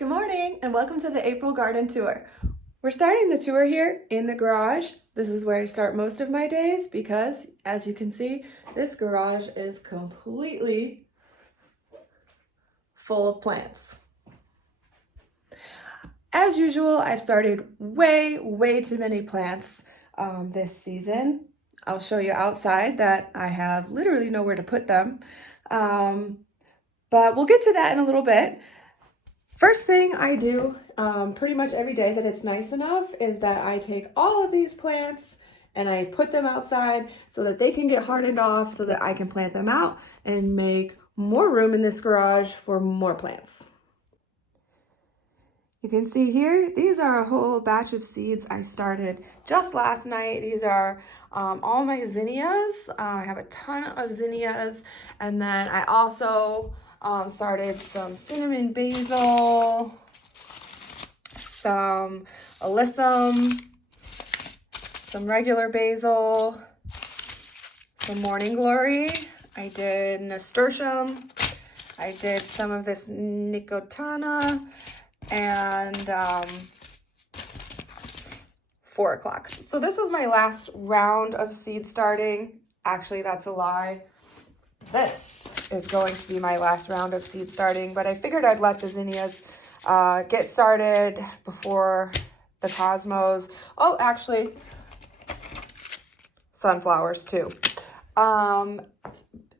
Good morning and welcome to the April Garden Tour. We're starting the tour here in the garage. This is where I start most of my days because, as you can see, this garage is completely full of plants. As usual, I've started way too many plants this season. I'll show you outside that I have literally nowhere to put them. But we'll get to that in a little bit. First thing I do pretty much every day that it's nice enough is that I take all of these plants and I put them outside so that they can get hardened off so that I can plant them out and make more room in this garage for more plants. You can see here, these are a whole batch of seeds I started just last night. These are all my zinnias. I have a ton of zinnias, and then I also started some cinnamon basil, some alyssum, some regular basil, some morning glory. I did nasturtium. I did some of this nicotana and 4 o'clock. So this was my last round of seed starting. Actually, that's a lie. This is going to be my last round of seed starting, but I figured I'd let the zinnias get started before the cosmos. Oh, actually, sunflowers too.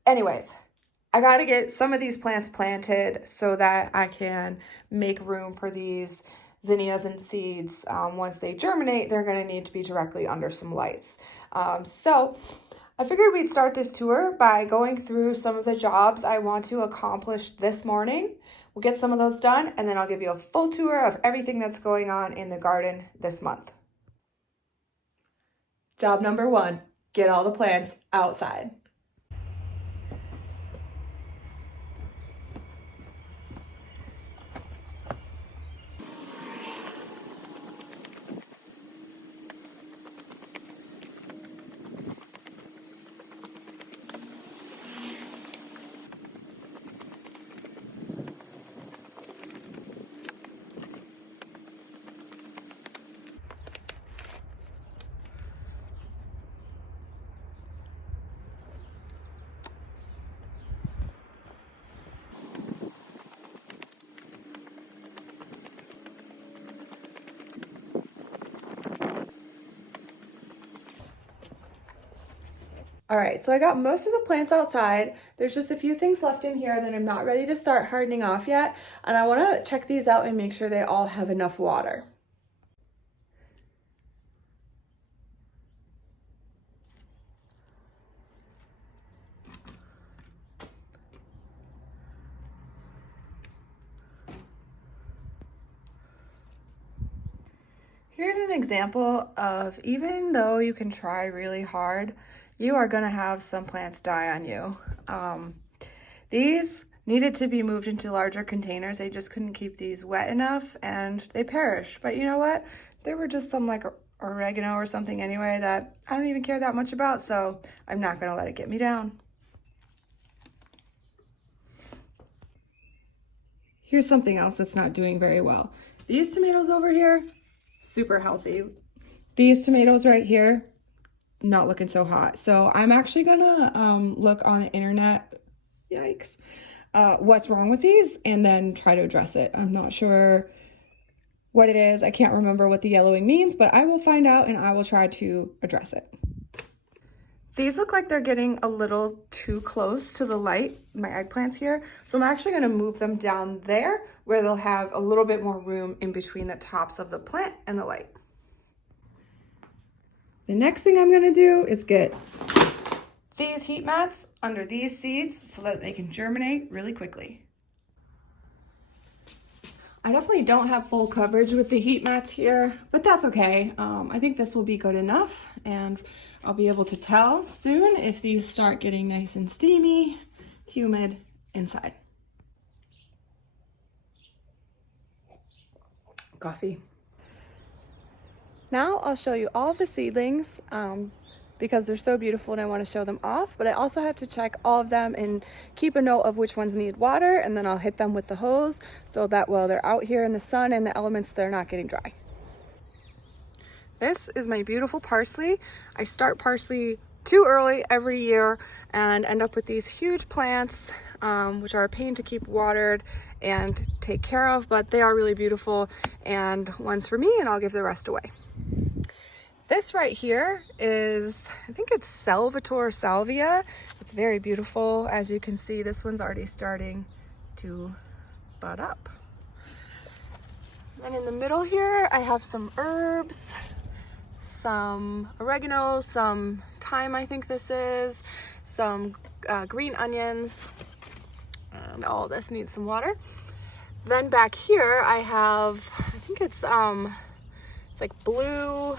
Anyways, I got to get some of these plants planted so that I can make room for these zinnias and seeds. Once they germinate, they're going to need to be directly under some lights. So I figured we'd start this tour by going through some of the jobs I want to accomplish this morning. We'll get some of those done, and then I'll give you a full tour of everything that's going on in the garden this month. Job number 1, get all the plants outside. All right, so I got most of the plants outside. There's just a few things left in here that I'm not ready to start hardening off yet, and I want to check these out and make sure they all have enough water. Here's an example of, even though you can try really hard, you are gonna have some plants die on you. These needed to be moved into larger containers. They just couldn't keep these wet enough and they perished. But you know what? There were just some like oregano or something anyway that I don't even care that much about, so I'm not gonna let it get me down. Here's something else that's not doing very well. These tomatoes over here, super healthy. These tomatoes right here, not looking so hot. So I'm actually gonna look on the internet, yikes, what's wrong with these and then try to address it. I'm not sure what it is. I can't remember what the yellowing means, but I will find out and I will try to address it. These look like they're getting a little too close to the light, my eggplants here. So I'm actually gonna move them down there where they'll have a little bit more room in between the tops of the plant and the light. The next thing I'm gonna do is get these heat mats under these seeds so that they can germinate really quickly. I definitely don't have full coverage with the heat mats here, but that's okay. I think this will be good enough, and I'll be able to tell soon if these start getting nice and steamy, humid inside. Coffee. Now I'll show you all the seedlings because they're so beautiful and I want to show them off, but I also have to check all of them and keep a note of which ones need water, and then I'll hit them with the hose so that while they're out here in the sun and the elements, they're not getting dry. This is my beautiful parsley. I start parsley too early every year and end up with these huge plants, which are a pain to keep watered and take care of, but they are really beautiful, and one's for me and I'll give the rest away. This right here is, I think it's Salvator Salvia. It's very beautiful. As you can see, this one's already starting to bud up. And in the middle here, I have some herbs, some oregano, some thyme, I think this is, some green onions, and all this needs some water. Then back here I have, I think it's like blue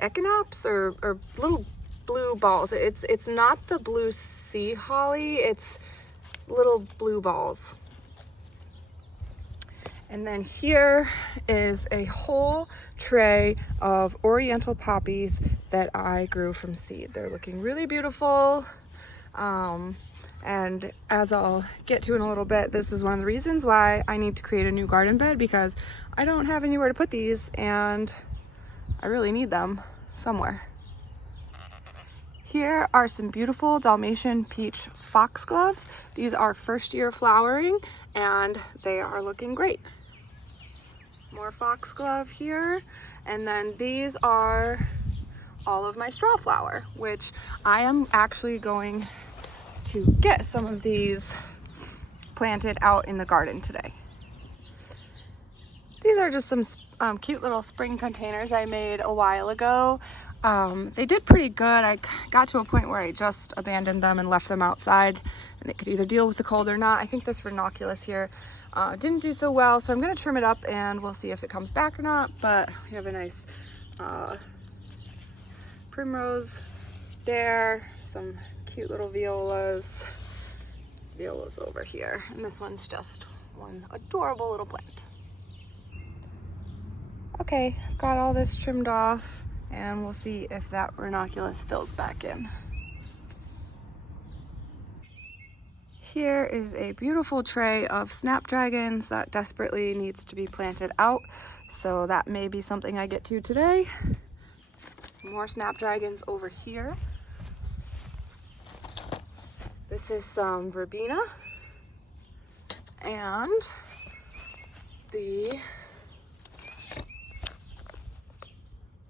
echinops or little blue balls. It's not the blue sea holly, it's little blue balls. And then here is a whole tray of oriental poppies that I grew from seed. They're looking really beautiful. And as I'll get to in a little bit, this is one of the reasons why I need to create a new garden bed, because I don't have anywhere to put these and I really need them somewhere. Here are some beautiful Dalmatian peach foxgloves. These are first year flowering and they are looking great. More foxglove here. And then these are all of my straw flower, which I am actually going to get some of these planted out in the garden today. These are just some cute little spring containers I made a while ago. They did pretty good. I got to a point where I just abandoned them and left them outside, and they could either deal with the cold or not. I think this ranunculus here didn't do so well, so I'm going to trim it up and we'll see if it comes back or not. But we have a nice primrose there, some cute little violas over here, and this one's just one adorable little plant. Okay, got all this trimmed off and we'll see if that ranunculus fills back in. Here is a beautiful tray of snapdragons that desperately needs to be planted out, so that may be something I get to today. More snapdragons over here. This is some verbena and the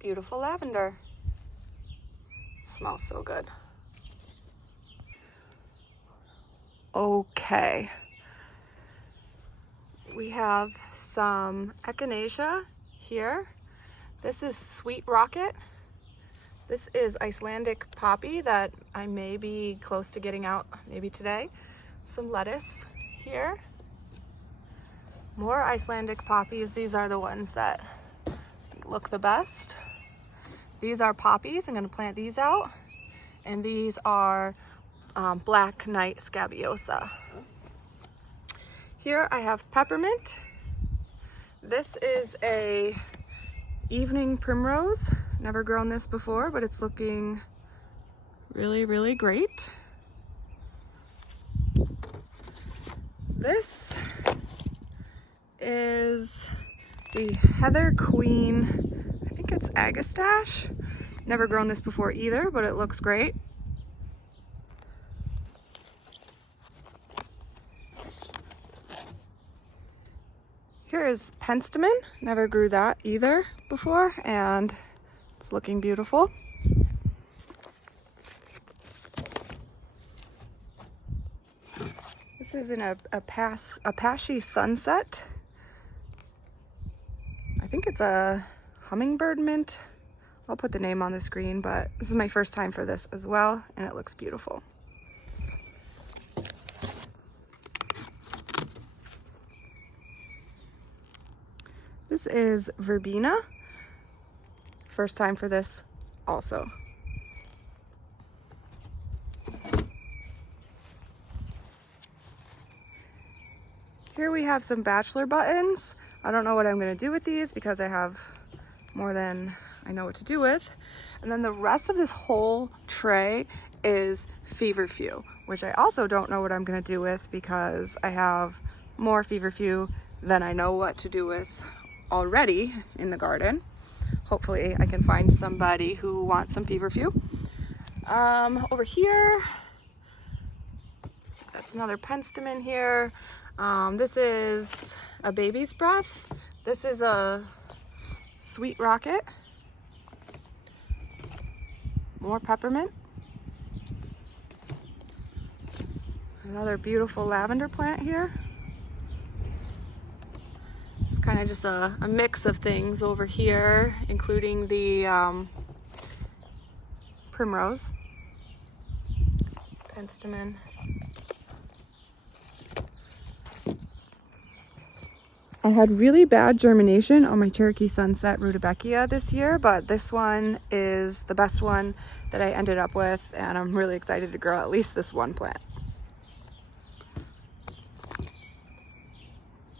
beautiful lavender. It smells so good. Okay. We have some echinacea here. This is sweet rocket. This is Icelandic poppy that I may be close to getting out maybe today. Some lettuce here. More Icelandic poppies. These are the ones that look the best. These are poppies. I'm going to plant these out. And these are Black Knight Scabiosa. Here I have peppermint. This is a evening primrose. Never grown this before, but it's looking really, really great. This is the Heather Queen, I think it's Agastache. Never grown this before either, but it looks great. Here is Penstemon. Never grew that either before, and it's looking beautiful. This is in a Apache Sunset. I think it's a hummingbird mint. I'll put the name on the screen, but this is my first time for this as well, and it looks beautiful. This is verbena. First time for this also. Here we have some bachelor buttons. I don't know what I'm going to do with these because I have more than I know what to do with. And then the rest of this whole tray is feverfew, which I also don't know what I'm gonna do with because I have more feverfew than I know what to do with already in the garden. Hopefully I can find somebody who wants some feverfew. Over here, that's another penstemon here. This is a baby's breath. This is a sweet rocket. More peppermint. Another beautiful lavender plant here. It's kind of just a mix of things over here, including the primrose, penstemon. I had really bad germination on my Cherokee Sunset Rudbeckia this year, but this one is the best one that I ended up with, and I'm really excited to grow at least this one plant.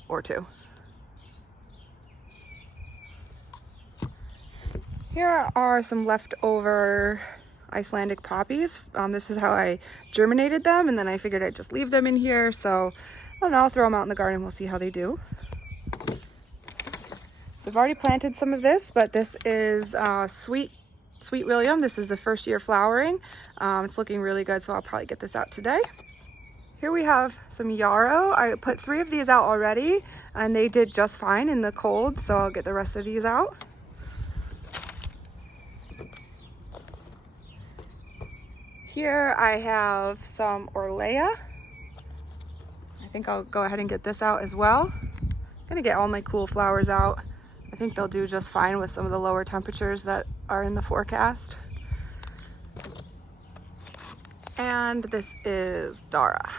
Or two. Here are some leftover Icelandic poppies. This is how I germinated them, and then I figured I'd just leave them in here. So I don't know, I'll throw them out in the garden. We'll see how they do. So I've already planted some of this, but this is Sweet William. This is the first year flowering. It's looking really good, so I'll probably get this out today. Here we have some yarrow. I put 3 of these out already, and they did just fine in the cold, so I'll get the rest of these out. Here I have some Orlea. I think I'll go ahead and get this out as well. I'm gonna get all my cool flowers out. I think they'll do just fine with some of the lower temperatures that are in the forecast. And this is Dara.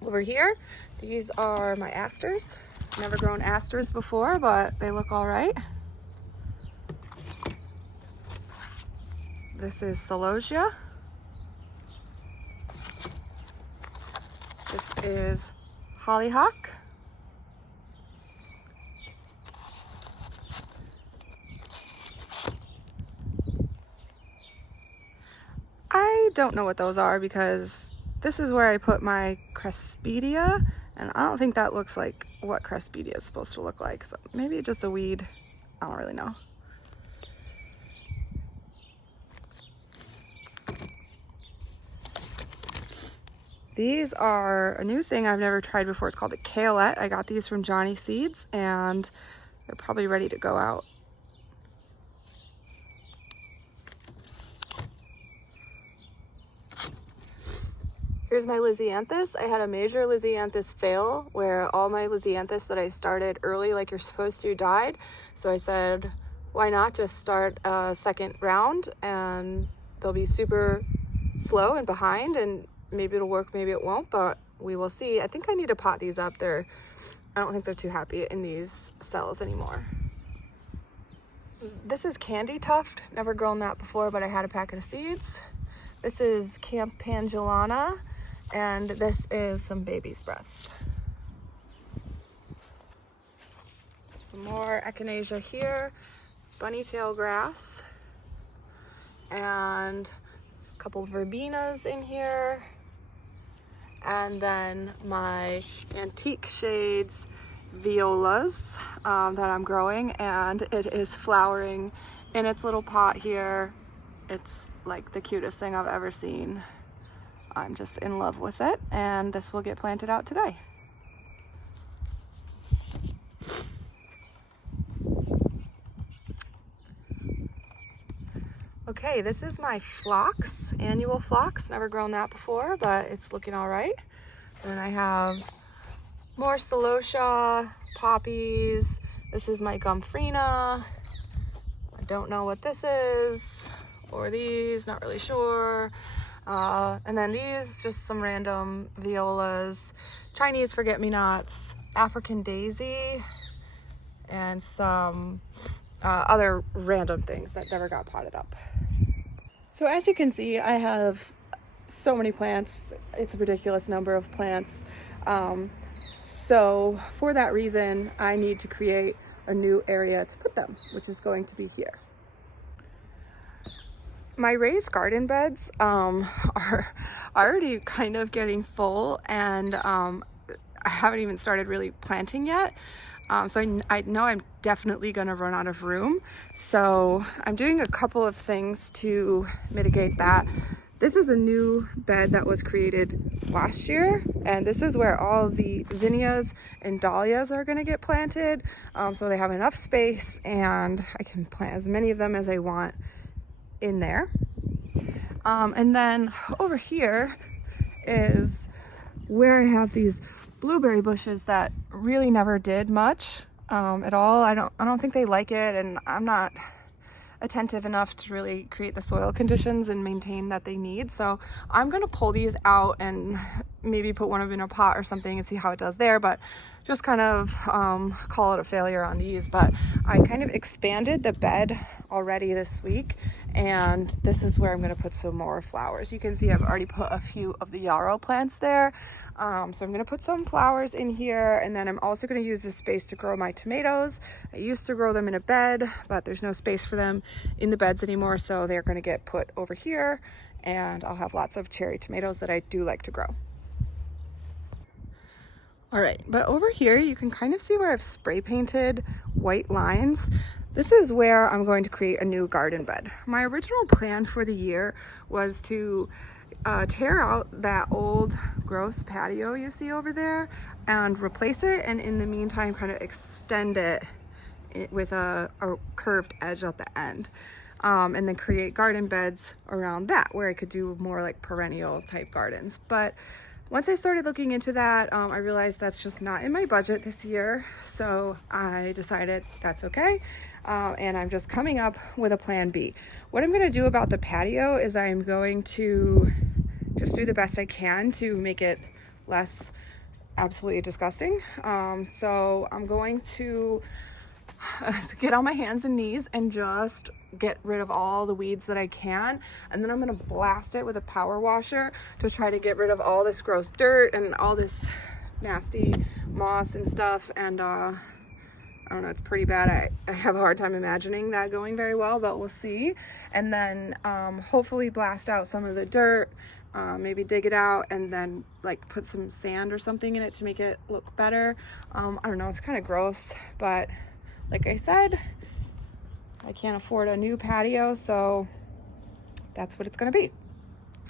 Over here, these are my asters. Never grown asters before, but they look all right. This is Celosia. This is hollyhock. I don't know what those are because this is where I put my Cresspedia, and I don't think that looks like what Cresspedia is supposed to look like. So maybe it's just a weed. I don't really know. These are a new thing I've never tried before. It's called a Kaolette. I got these from Johnny Seeds, and they're probably ready to go out. Here's my Lisianthus. I had a major Lisianthus fail where all my Lisianthus that I started early, like you're supposed to, died. So I said, why not just start a second round, and they'll be super slow and behind, and maybe it'll work, maybe it won't, but we will see. I think I need to pot these up. I don't think they're too happy in these cells anymore. This is Candy Tuft. Never grown that before, but I had a packet of seeds. This is Campangulana, and this is some baby's breath. Some more echinacea here, bunnytail grass, and a couple verbenas in here. And then my Antique Shades violas that I'm growing, and it is flowering in its little pot here. It's like the cutest thing I've ever seen. I'm just in love with it, and this will get planted out today. Okay, this is my phlox, annual phlox. Never grown that before, but it's looking all right. And then I have more celosia, poppies. This is my gomphrena. I don't know what this is, or these, not really sure. And then these, just some random violas, Chinese forget-me-nots, African daisy, and some other random things that never got potted up. So as you can see, I have so many plants. It's a ridiculous number of plants. So for that reason, I need to create a new area to put them, which is going to be here. My raised garden beds are already kind of getting full, and I haven't even started really planting yet. So I know I'm definitely going to run out of room. So I'm doing a couple of things to mitigate that. This is a new bed that was created last year, and this is where all the zinnias and dahlias are going to get planted. So they have enough space and I can plant as many of them as I want in there. And then over here is where I have these blueberry bushes that really never did much at all. I don't think they like it, and I'm not attentive enough to really create the soil conditions and maintain that they need. So I'm gonna pull these out and maybe put one of them in a pot or something and see how it does there, but just kind of call it a failure on these. But I kind of expanded the bed already this week, and this is where I'm going to put some more flowers. You can see I've already put a few of the yarrow plants there. So I'm going to put some flowers in here, and then I'm also going to use this space to grow my tomatoes. I used to grow them in a bed, but there's no space for them in the beds anymore, so they're going to get put over here, and I'll have lots of cherry tomatoes that I do like to grow. All right, but over here you can kind of see where I've spray painted white lines. This is where I'm going to create a new garden bed. My original plan for the year was to tear out that old gross patio you see over there and replace it, and in the meantime kind of extend it with a curved edge at the end, and then create garden beds around that where I could do more like perennial type gardens. But once I started looking into that, I realized that's just not in my budget this year, so I decided that's okay, and I'm just coming up with a plan B. What I'm going to do about the patio is I'm going to just do the best I can to make it less absolutely disgusting. So I'm going to get on my hands and knees and just get rid of all the weeds that I can, and then I'm going to blast it with a power washer to try to get rid of all this gross dirt and all this nasty moss and stuff. And I don't know, it's pretty bad. I have a hard time imagining that going very well, but we'll see. And then hopefully blast out some of the dirt, maybe dig it out, and then like put some sand or something in it to make it look better. I don't know, it's kind of gross, but like I said, I can't afford a new patio, so that's what it's going to be.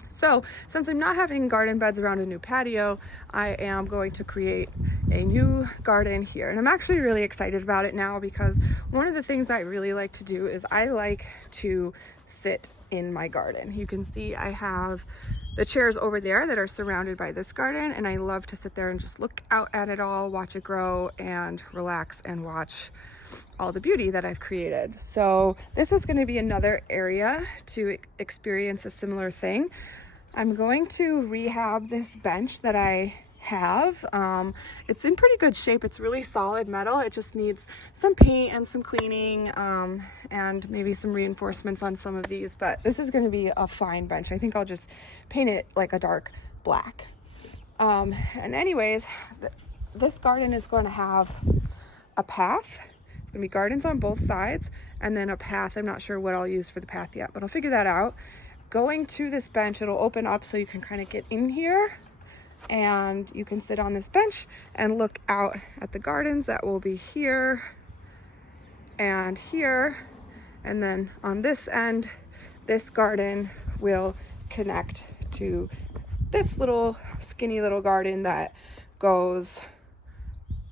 So since I'm not having garden beds around a new patio, I am going to create a new garden here. And I'm actually really excited about it now, because one of the things I really like to do is I like to sit in my garden. You can see I have the chairs over there that are surrounded by this garden, and I love to sit there and just look out at it all, watch it grow, and relax and watch all the beauty that I've created. So this is going to be another area to experience a similar thing. I'm going to rehab this bench that I have. It's in pretty good shape. It's really solid metal. It just needs some paint and some cleaning, and maybe some reinforcements on some of these, but this is going to be a fine bench. I think I'll just paint it like a dark black. And anyways, this garden is going to have a path. It's going to be gardens on both sides, and then a path. I'm not sure what I'll use for the path yet, but I'll figure that out. Going to this bench, it'll open up so you can kind of get in here, and you can sit on this bench and look out at the gardens that will be here and here. And then on this end, this garden will connect to this little skinny little garden that goes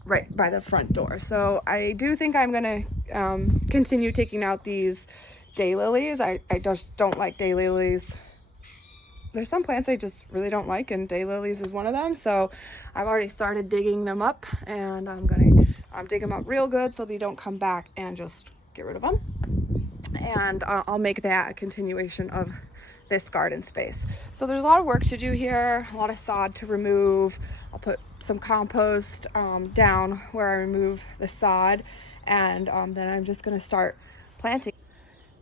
right by the front door. So I do think I'm gonna continue taking out these daylilies. I just don't like daylilies. There's some plants I just really don't like, and daylilies is one of them. So I've already started digging them up, and I'm gonna dig them up real good so they don't come back and just get rid of them. And I'll make that a continuation of this garden space. So there's a lot of work to do here, a lot of sod to remove. I'll put some compost down where I remove the sod, and then I'm just gonna start planting.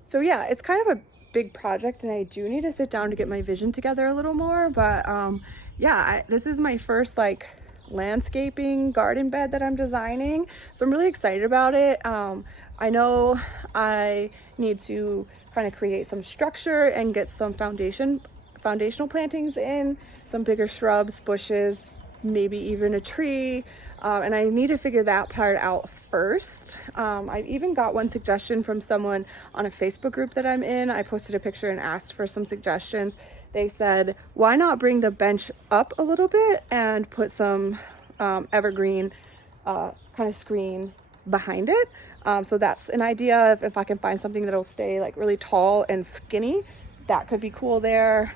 So yeah, it's kind of a big project, and I do need to sit down to get my vision together a little more, but yeah, this is my first like landscaping garden bed that I'm designing. So I'm really excited about it. I know I need to kind of create some structure and get some foundational plantings in, some bigger shrubs, bushes, maybe even a tree. And I need to figure that part out first. I even got one suggestion from someone on a Facebook group that I'm in. I posted a picture and asked for some suggestions. They said, why not bring the bench up a little bit and put some evergreen kind of screen behind it. So that's an idea. If I can find something that'll stay like really tall and skinny, that could be cool there.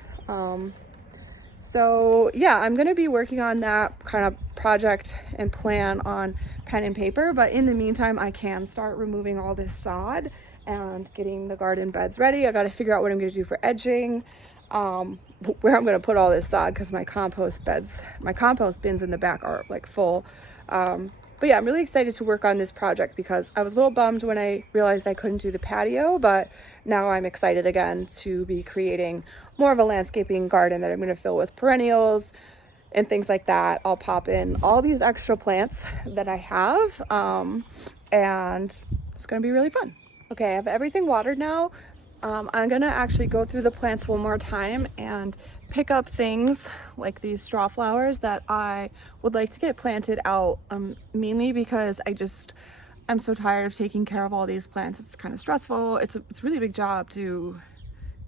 So yeah, I'm going to be working on that kind of project and plan on pen and paper. But in the meantime, I can start removing all this sod and getting the garden beds ready. I got to figure out what I'm going to do for edging, where I'm going to put all this sod, because my compost bins in the back are like full. But yeah, I'm really excited to work on this project because I was a little bummed when I realized I couldn't do the patio, but now I'm excited again to be creating more of a landscaping garden that I'm going to fill with perennials and things like that. I'll pop in all these extra plants that I have, and it's going to be really fun. Okay, I have everything watered now. I'm going to actually go through the plants one more time and pick up things like these straw flowers that I would like to get planted out, mainly because I'm so tired of taking care of all these plants. It's kind of stressful. It's a really big job to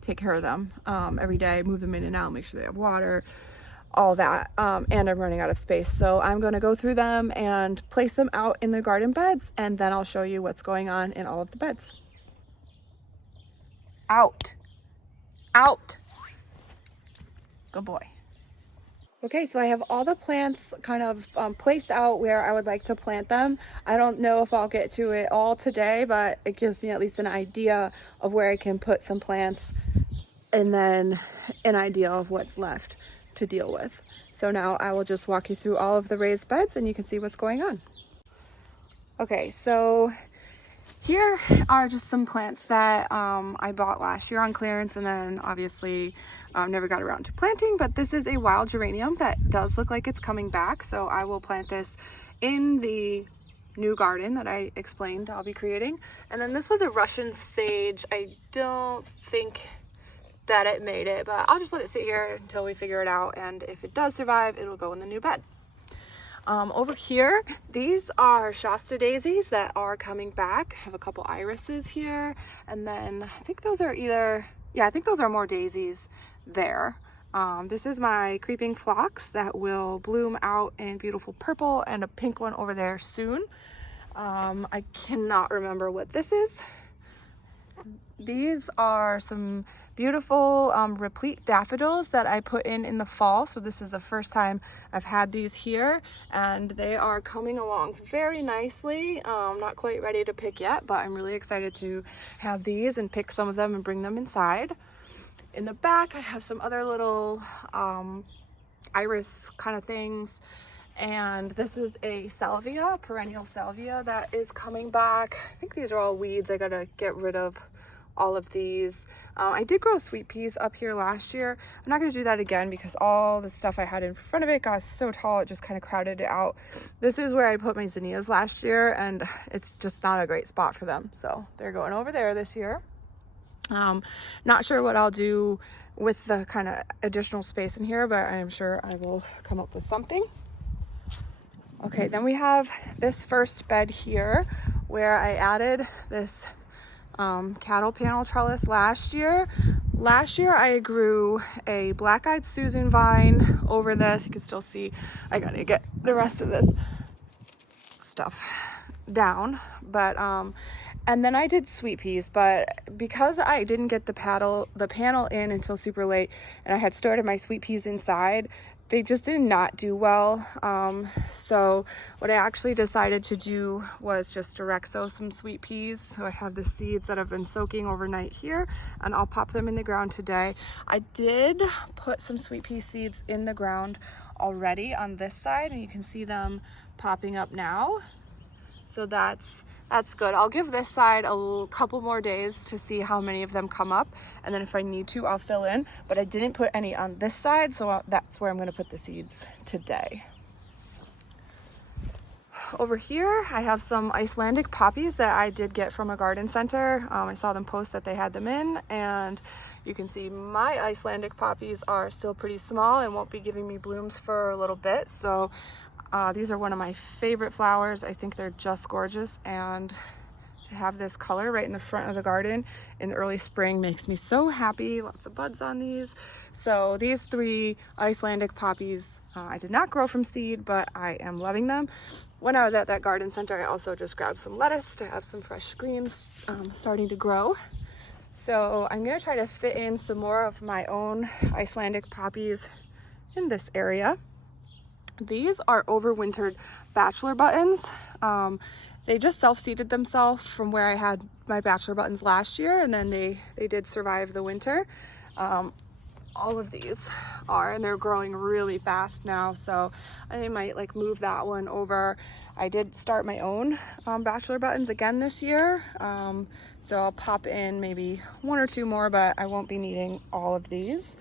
take care of them every day, move them in and out, make sure they have water, all that, and I'm running out of space. So I'm going to go through them and place them out in the garden beds, and then I'll show you what's going on in all of the beds. Out. Good boy. Okay, so I have all the plants kind of placed out where I would like to plant them. I don't know if I'll get to it all today, but it gives me at least an idea of where I can put some plants and then an idea of what's left to deal with. So now I will just walk you through all of the raised beds and you can see what's going on. Okay, so here are just some plants that I bought last year on clearance, and then obviously never got around to planting. But this is a wild geranium that does look like it's coming back, so I will plant this in the new garden that I explained I'll be creating. And then this was a Russian sage. I don't think that it made it, but I'll just let it sit here until we figure it out, and if it does survive, it'll go in the new bed. Over here, these are Shasta daisies that are coming back. I have a couple irises here, and then I think those are more daisies there. This is my creeping phlox that will bloom out in beautiful purple, and a pink one over there soon. I cannot remember what this is. These are some beautiful replete daffodils that I put in the fall. So this is the first time I've had these here, and they are coming along very nicely. Not quite ready to pick yet, but I'm really excited to have these and pick some of them and bring them inside. In the back, I have some other little iris kind of things. And this is a salvia, perennial salvia that is coming back. I think these are all weeds. I gotta get rid of all of these. I did grow sweet peas up here last year. I'm not going to do that again because all the stuff I had in front of it got so tall it just kind of crowded it out. This is where I put my zinnias last year, and it's just not a great spot for them, so they're going over there this year. Not sure what I'll do with the kind of additional space in here, but I am sure I will come up with something. Okay, then we have this first bed here where I added this cattle panel trellis last year. Last year I grew a black-eyed Susan vine over this. You can still see I gotta get the rest of this stuff down, but and then I did sweet peas, but because I didn't get the panel in until super late and I had started my sweet peas inside, they just did not do well. So what I actually decided to do was just direct sow some sweet peas. So I have the seeds that have been soaking overnight here, and I'll pop them in the ground today. I did put some sweet pea seeds in the ground already on this side, and you can see them popping up now. So that's good. I'll give this side a couple more days to see how many of them come up, and then if I need to, I'll fill in. But I didn't put any on this side, so that's where I'm going to put the seeds today. over here I have some Icelandic poppies that I did get from a garden center. I saw them post that they had them in, and you can see my Icelandic poppies are still pretty small and won't be giving me blooms for a little bit. So these are one of my favorite flowers. I think they're just gorgeous, and to have this color right in the front of the garden in the early spring makes me so happy. Lots of buds on these. So these 3 Icelandic poppies, I did not grow from seed, but I am loving them. When I was at that garden center, I also just grabbed some lettuce to have some fresh greens starting to grow. So I'm gonna try to fit in some more of my own Icelandic poppies in this area. These are overwintered bachelor buttons. They just self-seeded themselves from where I had my bachelor buttons last year, and then they did survive the winter. All of these are, and they're growing really fast now, so I might like move that one over. I did start my own bachelor buttons again this year, so I'll pop in maybe 1 or 2 more, but I won't be needing all of these.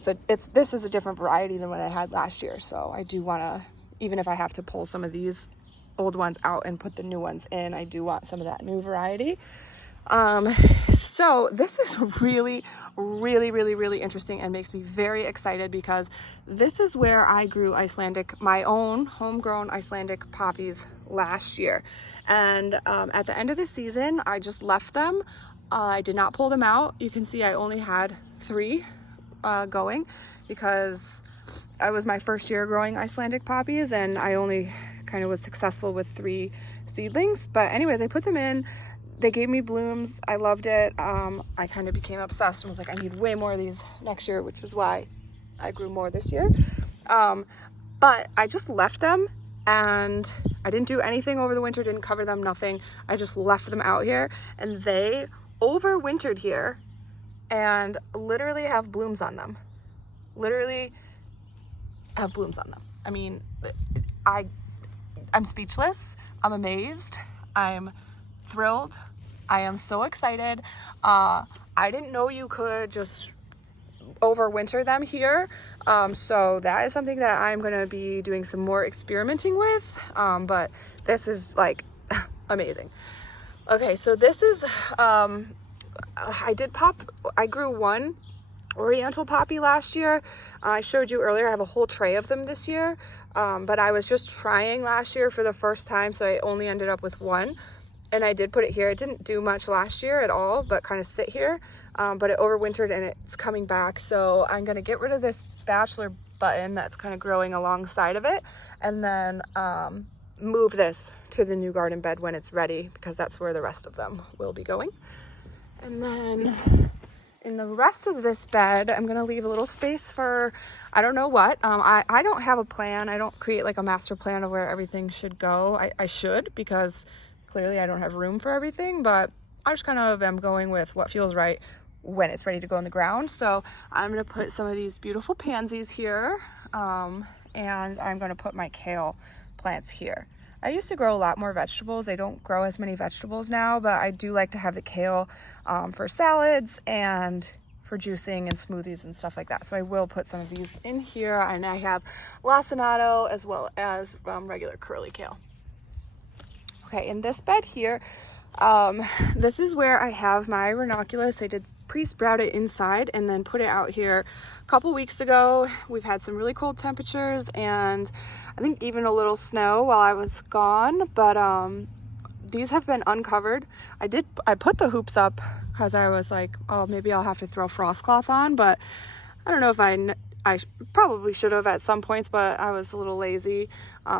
So this is a different variety than what I had last year, so I do want to, even if I have to pull some of these old ones out and put the new ones in, I do want some of that new variety. So this is really interesting and makes me very excited, because this is where I grew my own homegrown Icelandic poppies last year. And at the end of the season, I just left them. I did not pull them out. You can see I only had 3 going, because it was my first year growing Icelandic poppies, and I only kind of was successful with 3 seedlings. But anyways, I put them in. They gave me blooms. I loved it. I kind of became obsessed and was like, I need way more of these next year, which is why I grew more this year. But I just left them, and I didn't do anything over the winter, didn't cover them, nothing. I just left them out here, and they overwintered here and literally have blooms on them. Literally have blooms on them. I mean, I'm speechless. I'm amazed. I'm thrilled. I am so excited. I didn't know you could just overwinter them here. So that is something that I'm going to be doing some more experimenting with. But this is like amazing. Okay, so this is, I grew 1 Oriental poppy last year. I showed you earlier, I have a whole tray of them this year. But I was just trying last year for the first time, so I only ended up with 1. And I did put it here. It didn't do much last year at all, but kind of sit here. But it overwintered and it's coming back. So I'm going to get rid of this bachelor button that's kind of growing alongside of it, and then move this to the new garden bed when it's ready, because that's where the rest of them will be going. And then in the rest of this bed, I'm going to leave a little space for, I don't know what. I don't have a plan. I don't create like a master plan of where everything should go. I should, because clearly I don't have room for everything, but I just kind of am going with what feels right when it's ready to go in the ground. So I'm going to put some of these beautiful pansies here, and I'm going to put my kale plants here. I used to grow a lot more vegetables. I don't grow as many vegetables now, but I do like to have the kale for salads and for juicing and smoothies and stuff like that. So I will put some of these in here, and I have lacinato as well as regular curly kale. Okay, in this bed here, this is where I have my ranunculus. I did pre-sprout it inside and then put it out here a couple weeks ago. We've had some really cold temperatures and I think even a little snow while I was gone, but these have been uncovered. I put the hoops up because I was like, oh, maybe I'll have to throw frost cloth on, but I don't know if I probably should have at some points, but I was a little lazy,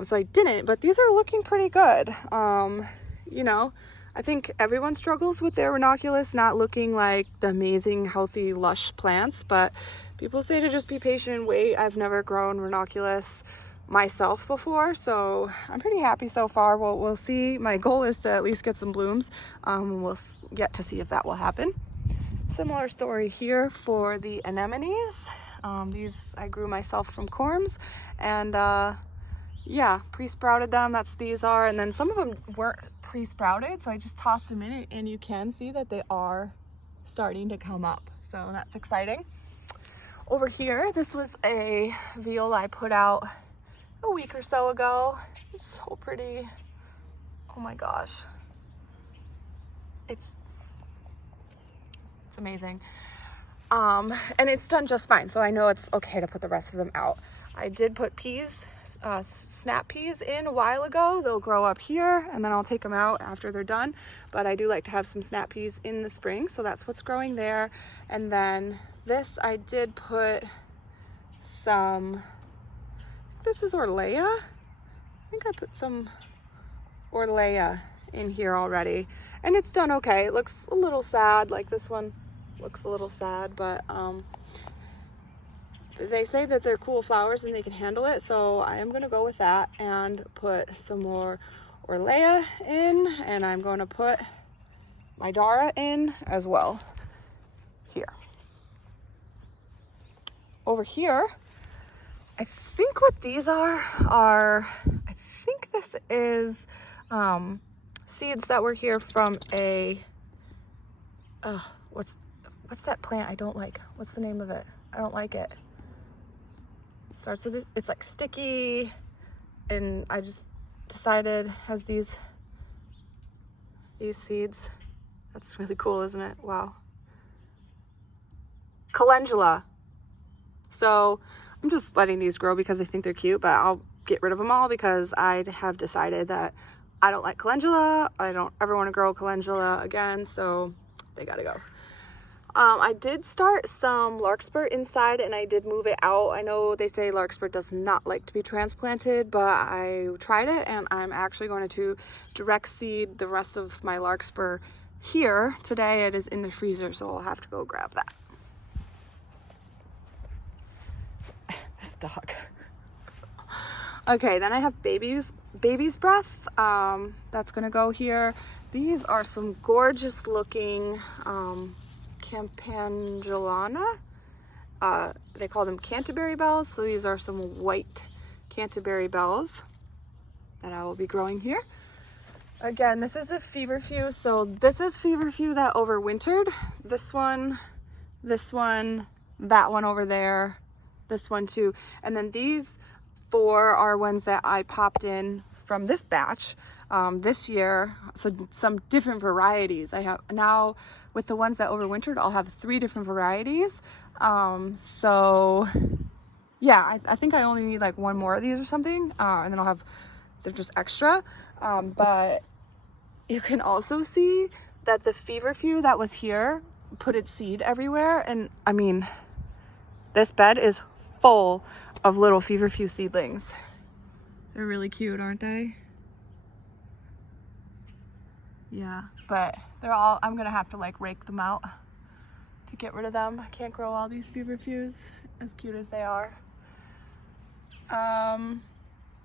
so I didn't. But these are looking pretty good. You know, I think everyone struggles with their ranunculus not looking like the amazing, healthy, lush plants, but people say to just be patient and wait. I've never grown ranunculus myself before, so I'm pretty happy so far. We'll see. My goal is to at least get some blooms. We'll get to see if that will happen. Similar story here for the anemones. These I grew myself from corms, and yeah, pre-sprouted them. These are, and then some of them weren't pre-sprouted, so I just tossed them in, and you can see that they are starting to come up, so that's exciting. Over here, this was a viola I put out a week or so ago. It's so pretty. Oh my gosh. It's amazing. And it's done just fine, so I know it's okay to put the rest of them out. I did put peas, snap peas in a while ago. They'll grow up here and then I'll take them out after they're done. But I do like to have some snap peas in the spring, so that's what's growing there. And then this, I did put some, this is Orlea. I think I put some Orlea in here already, and it's done okay. It looks a little sad, like this one looks a little sad, but they say that they're cool flowers and they can handle it, so I am gonna go with that and put some more Orlea in, and I'm going to put my Dara in as well here. Over here, I think what these are, I think this is seeds that were here from a, what's that plant I don't like? What's the name of it? I don't like it. It starts with, it's like sticky, and I just decided has these seeds. That's really cool, isn't it? Wow. Calendula. So I'm just letting these grow because I think they're cute, but I'll get rid of them all because I have decided that I don't like calendula. I don't ever want to grow calendula again, so they gotta go. I did start some larkspur inside and I did move it out. I know they say larkspur does not like to be transplanted, but I tried it and I'm actually going to direct seed the rest of my larkspur here today. It is in the freezer, so I'll have to go grab that. This dog. Okay, then I have baby's breath. That's gonna go here. These are some gorgeous looking Campanulana. They call them Canterbury bells. So these are some white Canterbury bells that I will be growing here. Again, this is a feverfew. So this is feverfew that overwintered. This one, that one over there, this one too. And then these 4 are ones that I popped in from this batch this year. So some different varieties. I have now with the ones that overwintered, I'll have 3 different varieties. So yeah, I think I only need like 1 more of these or something. And then I'll have, they're just extra. But you can also see that the feverfew that was here put its seed everywhere. And I mean, this bed is full of little feverfew seedlings. They're really cute, aren't they? Yeah, but they're all, I'm gonna have to like rake them out to get rid of them. I can't grow all these feverfews, as cute as they are.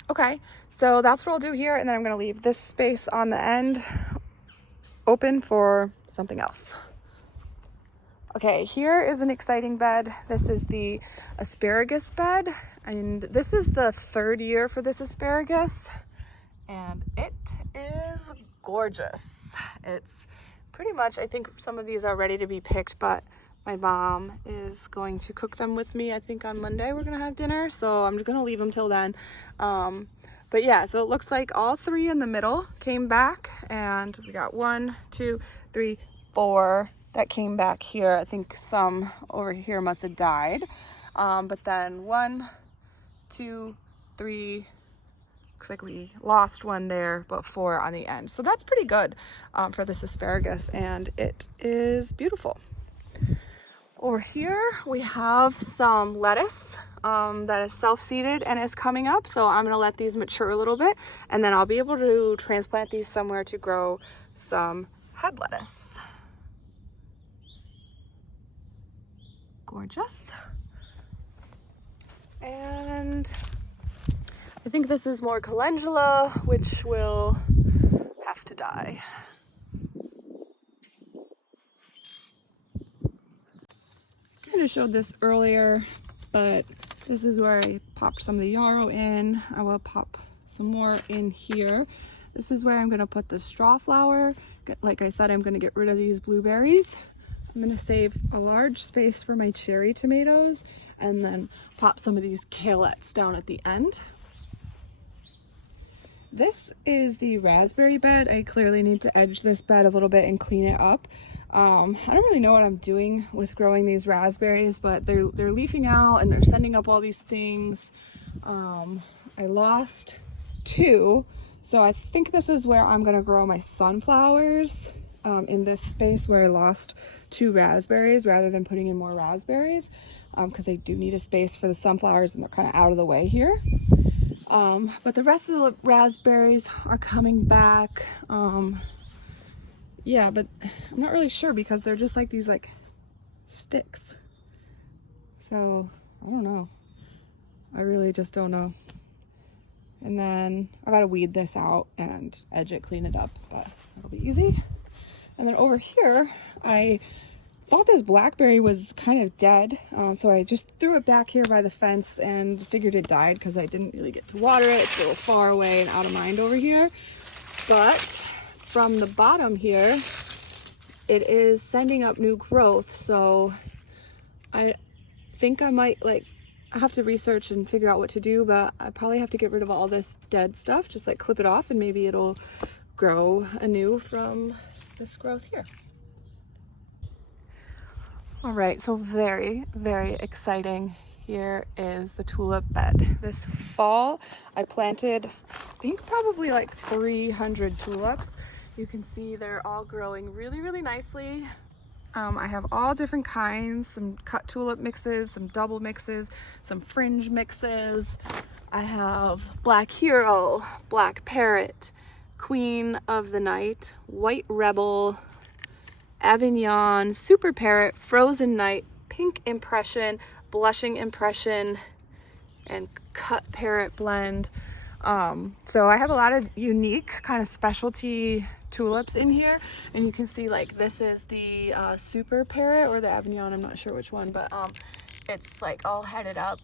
Okay, so that's what I'll do here, and then I'm gonna leave this space on the end open for something else. Okay, here is an exciting bed. This is the asparagus bed, and this is the 3rd year for this asparagus, and it is gorgeous. It's pretty much, I think some of these are ready to be picked, but my mom is going to cook them with me. I think on Monday we're gonna have dinner, so I'm just gonna leave them till then. But yeah, so it looks like all 3 in the middle came back, and we got 1, 2, 3, 4 that came back here. I think some over here must have died. But then 1, 2, 3, looks like we lost 1 there, but 4 on the end. So that's pretty good for this asparagus, and it is beautiful. Over here we have some lettuce that is self-seeded and is coming up. So I'm gonna let these mature a little bit, and then I'll be able to transplant these somewhere to grow some head lettuce. Gorgeous. And I think this is more calendula, which will have to die. I kind of showed this earlier, but this is where I popped some of the yarrow in. I will pop some more in here. This is where I'm going to put the straw flower. Like I said, I'm going to get rid of these blueberries. I'm going to save a large space for my cherry tomatoes, and then pop some of these kaleettes down at the end. This is the raspberry bed. I clearly need to edge this bed a little bit and clean it up. I don't really know what I'm doing with growing these raspberries, but they're leafing out and they're sending up all these things. I lost 2, so I think this is where I'm gonna grow my sunflowers, in this space where I lost 2 raspberries rather than putting in more raspberries, because I do need a space for the sunflowers and they're kind of out of the way here. But the rest of the raspberries are coming back. Yeah, but I'm not really sure because they're just like these like sticks. So I don't know. I really just don't know. And then I gotta weed this out and edge it, clean it up, but it'll be easy. And then over here, I thought this blackberry was kind of dead, so I just threw it back here by the fence and figured it died because I didn't really get to water it. It's a little far away and out of mind over here. But from the bottom here, it is sending up new growth, so I think I might I have to research and figure out what to do, but I probably have to get rid of all this dead stuff, just like clip it off, and maybe it'll grow anew from this growth here. All right, so very, very exciting. Here is the tulip bed. This fall, I planted, I think probably like 300 tulips. You can see they're all growing really, really nicely. I have all different kinds, some cut tulip mixes, some double mixes, some fringe mixes. I have Black Hero, Black Parrot, Queen of the Night, White Rebel, Avignon, Super Parrot, Frozen Night, Pink Impression, Blushing Impression, and Cut Parrot blend. So I have a lot of unique kind of specialty tulips in here, and you can see like this is the Super Parrot or the Avignon, I'm not sure which one, but it's like all headed up.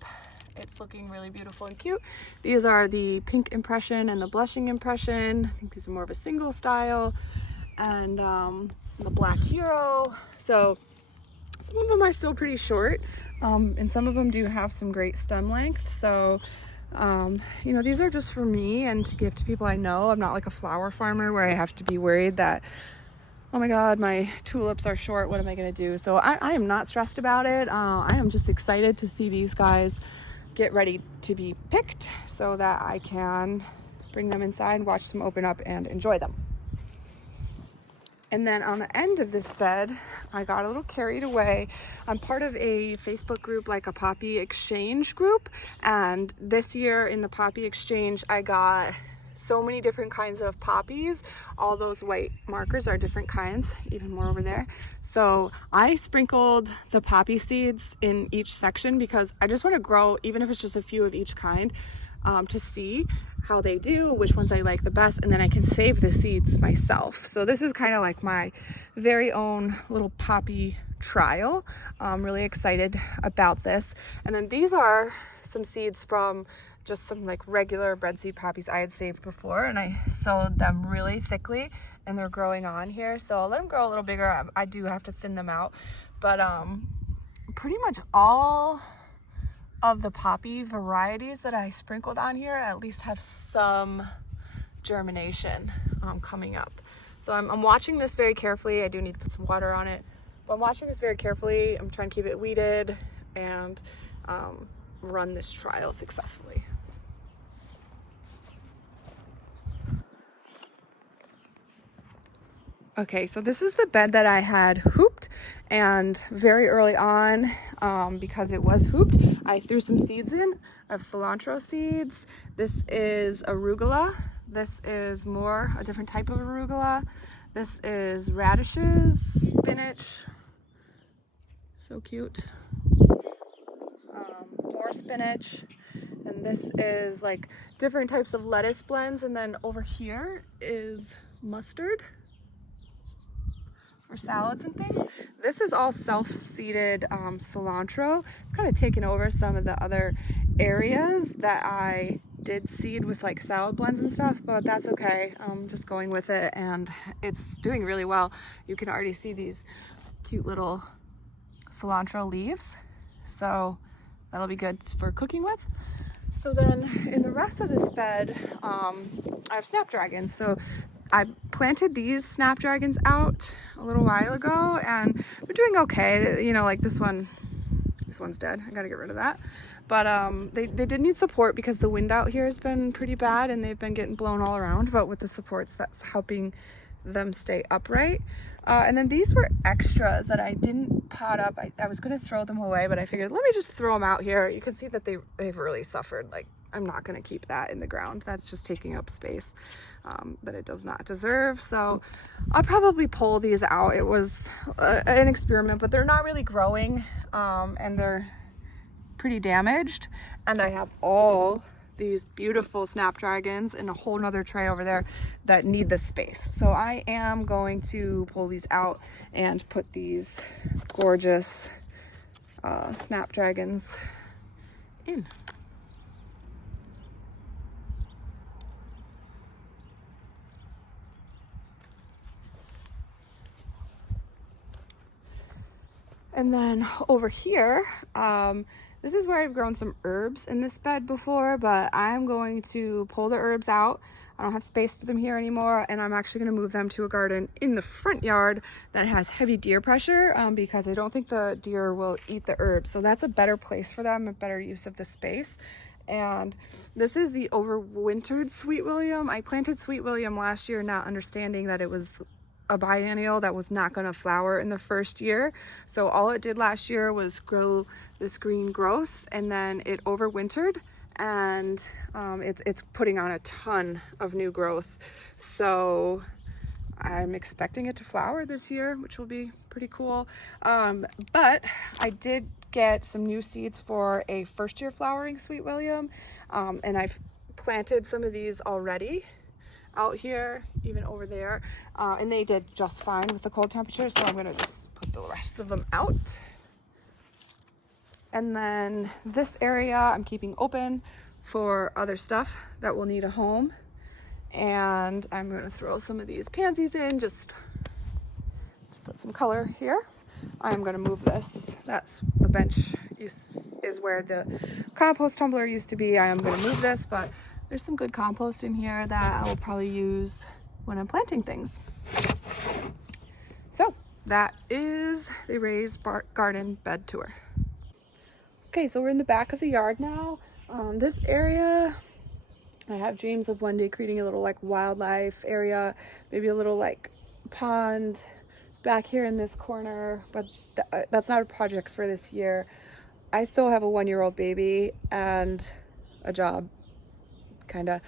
It's looking really beautiful and cute. These are the Pink Impression and the Blushing Impression. I think these are more of a single style, and the Black Hero. So some of them are still pretty short, and some of them do have some great stem length. So you know, these are just for me and to give to people I know. I'm not like a flower farmer where I have to be worried that, oh my God, my tulips are short, what am I gonna do? So I am not stressed about it. I am just excited to see these guys get ready to be picked so that I can bring them inside, watch them open up, and enjoy them. And then on the end of this bed, I got a little carried away. I'm part of a Facebook group, like a poppy exchange group. And this year in the poppy exchange, I got so many different kinds of poppies. All those white markers are different kinds, even more over there. So I sprinkled the poppy seeds in each section because I just want to grow, even if it's just a few of each kind, to see how they do, which ones I like the best, and then I can save the seeds myself. So this is kind of like my very own little poppy trial. I'm really excited about this. And then these are some seeds from just some like regular breadseed poppies I had saved before, and I sowed them really thickly, and they're growing on here. So I'll let them grow a little bigger. I do have to thin them out, but pretty much all of the poppy varieties that I sprinkled on here at least have some germination coming up. So I'm watching this very carefully. I do need to put some water on it, but I'm watching this very carefully. I'm trying to keep it weeded and run this trial successfully. Okay, so this is the bed that I had hooped, and very early on, because it was hooped, I threw some seeds in of cilantro seeds. This is arugula. This is more a different type of arugula. This is radishes, spinach, so cute. More spinach, and this is like different types of lettuce blends, and then over here is mustard for salads and things. This is all self-seeded cilantro. It's kind of taken over some of the other areas that I did seed with like salad blends and stuff, but that's okay. I'm just going with it, and it's doing really well. You can already see these cute little cilantro leaves, so that'll be good for cooking with. So then in the rest of this bed, I have snapdragons. So I planted these snapdragons out a little while ago and they're doing okay. You know, like this one's dead. I gotta get rid of that. But they did need support because the wind out here has been pretty bad and they've been getting blown all around. But with the supports, that's helping them stay upright. And then these were extras that I didn't pot up. I was going to throw them away, but I figured let me just throw them out here. You can see that they've really suffered. Like, I'm not going to keep that in the ground. That's just taking up space that it does not deserve. So I'll probably pull these out. It was an experiment, but they're not really growing and they're pretty damaged. And I have all these beautiful snapdragons in a whole nother tray over there that need the space. So I am going to pull these out and put these gorgeous snapdragons in. And then over here, this is where I've grown some herbs in this bed before, but I'm going to pull the herbs out. I don't have space for them here anymore, and I'm actually going to move them to a garden in the front yard that has heavy deer pressure because I don't think the deer will eat the herbs. So that's a better place for them, a better use of the space. And this is the overwintered Sweet William. I planted Sweet William last year, not understanding that it was a biennial that was not going to flower in the first year. So all it did last year was grow this green growth, and then it overwintered, and it's putting on a ton of new growth. So I'm expecting it to flower this year, which will be pretty cool. But I did get some new seeds for a first year flowering Sweet William, and I've planted some of these already out here, even over there, and they did just fine with the cold temperature. So I'm going to just put the rest of them out. And then this area I'm keeping open for other stuff that will need a home. And I'm going to throw some of these pansies in just to put some color here. I'm going to move this. That's the bench is where the compost tumbler used to be. I am going to move this, but there's some good compost in here that I will probably use when I'm planting things. So that is the raised garden bed tour. Okay, so we're in the back of the yard now. This area, I have dreams of one day creating a little like wildlife area, maybe a little like pond back here in this corner, but that's not a project for this year. I still have a 1-year-old baby and a job, kind of,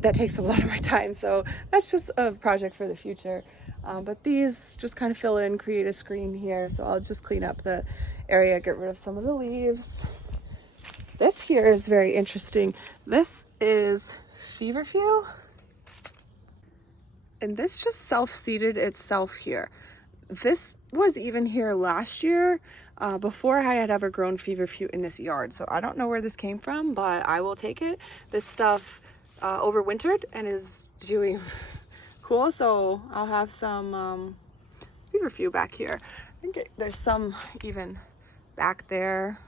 that takes a lot of my time. So that's just a project for the future. But these just kind of fill in, create a screen here. So I'll just clean up the area, get rid of some of the leaves. This here is very interesting. This is feverfew. And this just self-seeded itself here. This was even here last year, before I had ever grown feverfew in this yard. So I don't know where this came from, but I will take it. This stuff overwintered and is doing cool. So I'll have some feverfew back here. I think there's some even back there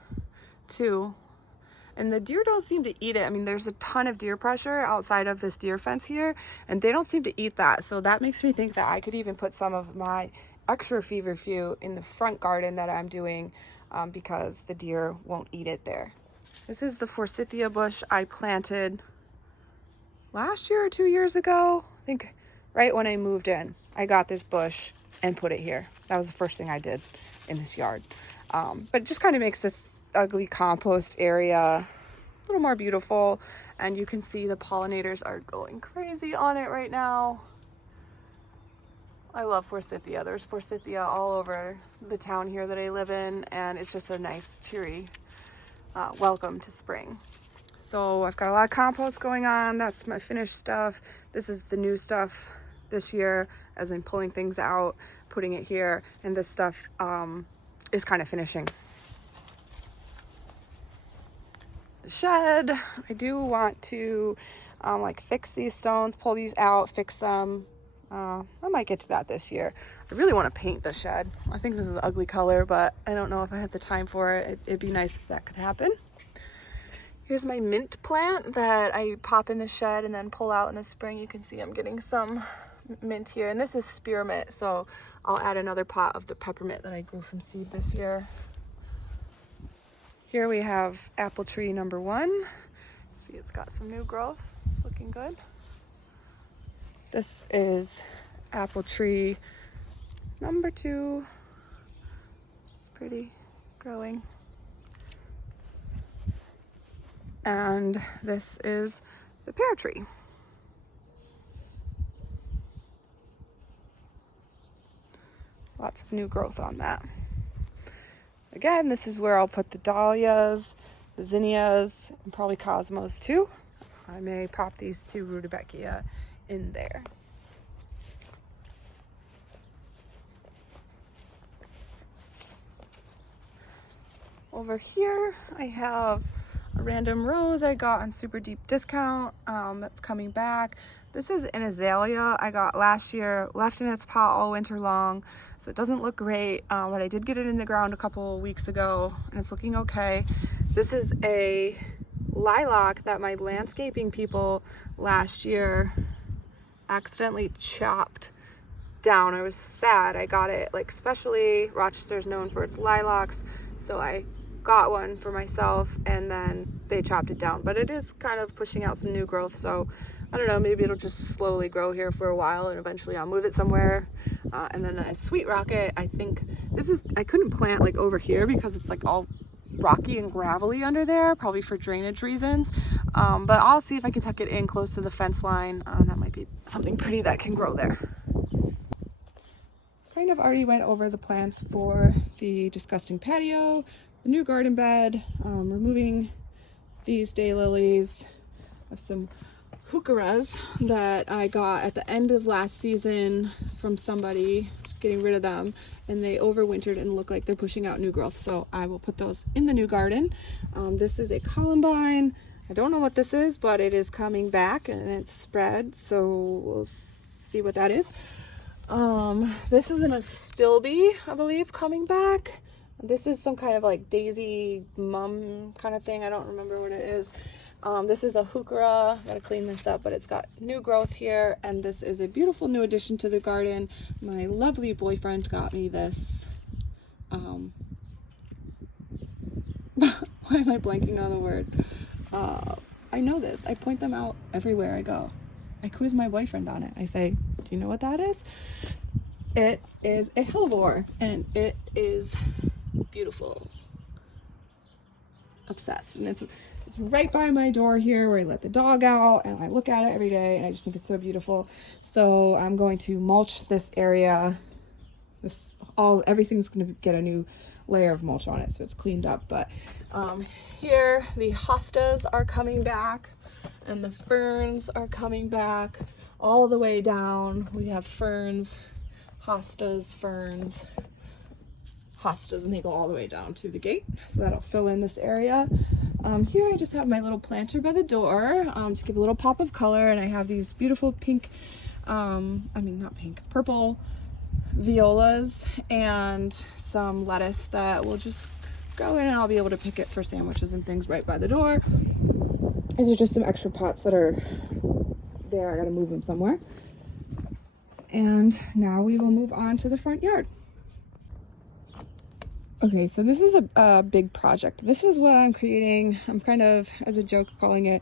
too. And the deer don't seem to eat it. I mean, there's a ton of deer pressure outside of this deer fence here, and they don't seem to eat that. So that makes me think that I could even put some of my extra feverfew in the front garden that I'm doing because the deer won't eat it there. This is the forsythia bush I planted last year or 2 years ago. I think right when I moved in, I got this bush and put it here. That was the first thing I did in this yard. But it just kind of makes this ugly compost area a little more beautiful, and you can see the pollinators are going crazy on it right now. I love forsythia. There's forsythia all over the town here that I live in, and it's just a nice, cheery welcome to spring. So I've got a lot of compost going on. That's my finished stuff. This is the new stuff this year, as in pulling things out, putting it here, and this stuff is kind of finishing. The shed, I do want to like fix these stones, pull these out, fix them. I might get to that this year. I really want to paint the shed. I think this is an ugly color, but I don't know if I have the time for it. It'd be nice if that could happen. Here's my mint plant that I pop in the shed and then pull out in the spring. You can see I'm getting some mint here, and this is spearmint, so I'll add another pot of the peppermint that I grew from seed this year. Here we have apple tree number 1. See, it's got some new growth. It's looking good. This is apple tree number 2. It's pretty, growing. And this is the pear tree. Lots of new growth on that. Again, this is where I'll put the dahlias, the zinnias, and probably cosmos too. I may pop these 2 rudbeckia in there. Over here, I have a random rose I got on super deep discount. That's coming back. This is an azalea I got last year, left in its pot all winter long, so it doesn't look great, but I did get it in the ground a couple weeks ago and it's looking okay. This is a lilac that my landscaping people last year accidentally chopped down. I was sad. I got it, like, specially. Rochester's known for its lilacs, so I got one for myself and then they chopped it down, but it is kind of pushing out some new growth, so I don't know, maybe it'll just slowly grow here for a while and eventually I'll move it somewhere. And then a sweet rocket, I think this is, I couldn't plant like over here because it's like all rocky and gravelly under there, probably for drainage reasons, but I'll see if I can tuck it in close to the fence line. That might be something pretty that can grow there. Kind of already went over the plants for the disgusting patio, the new garden bed, removing these daylilies of some heucheras that I got at the end of last season from somebody, just getting rid of them, and they overwintered and look like they're pushing out new growth, so I will put those in the new garden. This is a columbine. I don't know what this is, but it is coming back and it's spread, so we'll see what that is. This is an astilbe, I believe, coming back. This is some kind of like daisy mum kind of thing. I don't remember what it is. This is a heuchera. Gotta clean this up, but it's got new growth here, and this is a beautiful new addition to the garden. My lovely boyfriend got me this. Why am I blanking on the word? I know this. I point them out everywhere I go. I quiz my boyfriend on it. I say, do you know what that is? It is a hellebore, and it is beautiful. Obsessed. And it's right by my door here where I let the dog out, and I look at it every day, and I just think it's so beautiful. So I'm going to mulch this area. Everything's going to get a new layer of mulch on it, so it's cleaned up. But here the hostas are coming back, and the ferns are coming back all the way down. We have ferns, hostas, ferns, hostas, and they go all the way down to the gate, so that'll fill in this area. Here I just have my little planter by the door to give a little pop of color, and I have these beautiful pink, purple violas and some lettuce that will just go in, and I'll be able to pick it for sandwiches and things right by the door. These are just some extra pots that are there. I gotta move them somewhere. And now we will move on to the front yard. Okay, so this is a big project. This is what I'm creating. I'm kind of, as a joke, calling it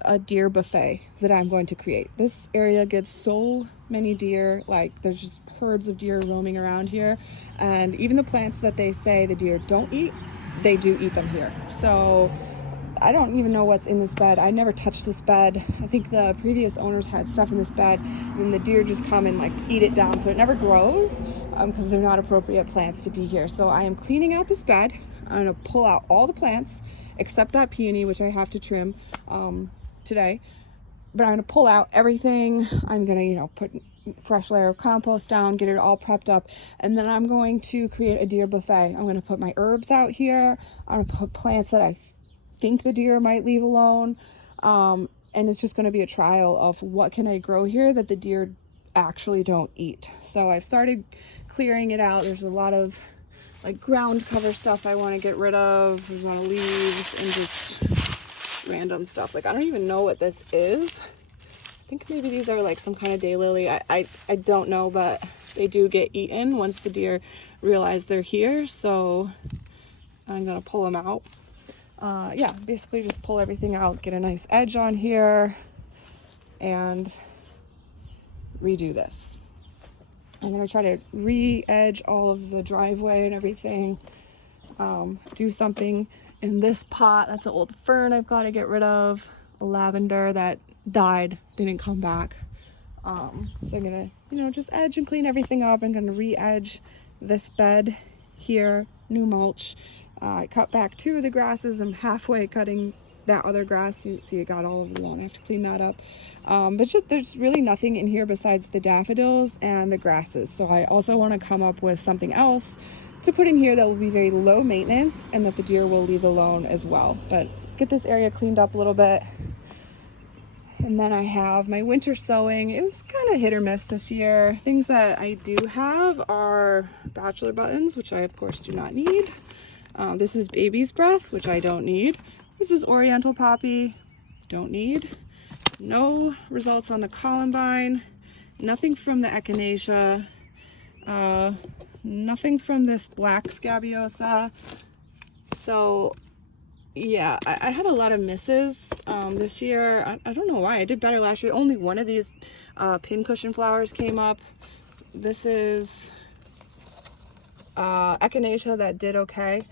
a deer buffet that I'm going to create. This area gets so many deer, like there's just herds of deer roaming around here. And even the plants that they say the deer don't eat, they do eat them here. So I don't even know what's in this bed. I never touched this bed. I think the previous owners had stuff in this bed, and then the deer just come and like eat it down, so it never grows because they're not appropriate plants to be here. So I am cleaning out this bed. I'm gonna pull out all the plants except that peony, which I have to trim today. But I'm gonna pull out everything. I'm gonna, put fresh layer of compost down, get it all prepped up, and then I'm going to create a deer buffet. I'm gonna put my herbs out here. I'm gonna put plants that I think the deer might leave alone, and it's just going to be a trial of what can I grow here that the deer actually don't eat. So I've started clearing it out. There's a lot of like ground cover stuff I want to get rid of. There's a lot of leaves and just random stuff. Like, I don't even know what this is. I think maybe these are like some kind of daylily. I don't know, but they do get eaten once the deer realize they're here. So I'm gonna pull them out. Yeah, basically just pull everything out, get a nice edge on here, and redo this. I'm gonna try to re-edge all of the driveway and everything. Do something in this pot. That's an old fern I've got to get rid of. A lavender that died, didn't come back. So I'm gonna, you know, just edge and clean everything up. I'm gonna re-edge this bed here, new mulch. I cut back 2 of the grasses. I'm halfway cutting that other grass. You see it got all over the lawn. I have to clean that up. But just, there's really nothing in here besides the daffodils and the grasses. So I also want to come up with something else to put in here that will be very low maintenance and that the deer will leave alone as well. But get this area cleaned up a little bit. And then I have my winter sowing. It was kind of hit or miss this year. Things that I do have are bachelor buttons, which I of course do not need. This is baby's breath, which I don't need. This is oriental poppy, don't need. No results on the columbine. Nothing from the echinacea. Nothing from this black scabiosa. So yeah, I had a lot of misses this year. I don't know why. I did better last year. Only one of these pincushion flowers came up. This is echinacea that did okay.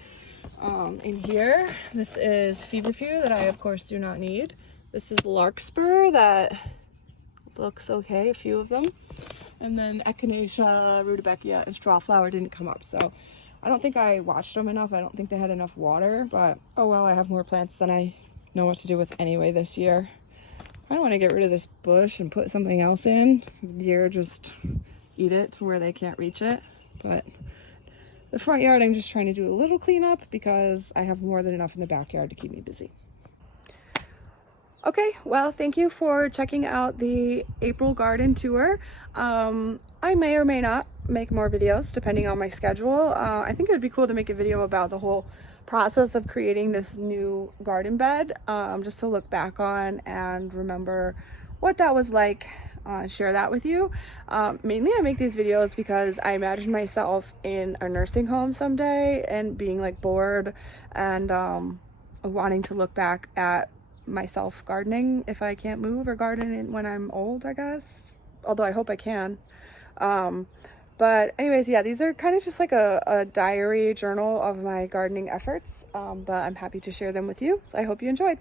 In here, this is feverfew that I of course do not need. This is larkspur that looks okay, a few of them. And then echinacea, rudbeckia, and strawflower didn't come up. So I don't think I watched them enough. I don't think they had enough water, but oh well, I have more plants than I know what to do with anyway this year. I don't want to get rid of this bush and put something else in. Deer just eat it to where they can't reach it. But the front yard, I'm just trying to do a little cleanup because I have more than enough in the backyard to keep me busy. Okay, well, thank you for checking out the April garden tour. I may or may not make more videos depending on my schedule. I think it would be cool to make a video about the whole process of creating this new garden bed, just to look back on and remember what that was like. Share that with you. Mainly I make these videos because I imagine myself in a nursing home someday and being like bored and wanting to look back at myself gardening if I can't move or garden when I'm old, I guess, although I hope I can. But anyways, yeah, these are kind of just like a diary journal of my gardening efforts, but I'm happy to share them with you, so I hope you enjoyed.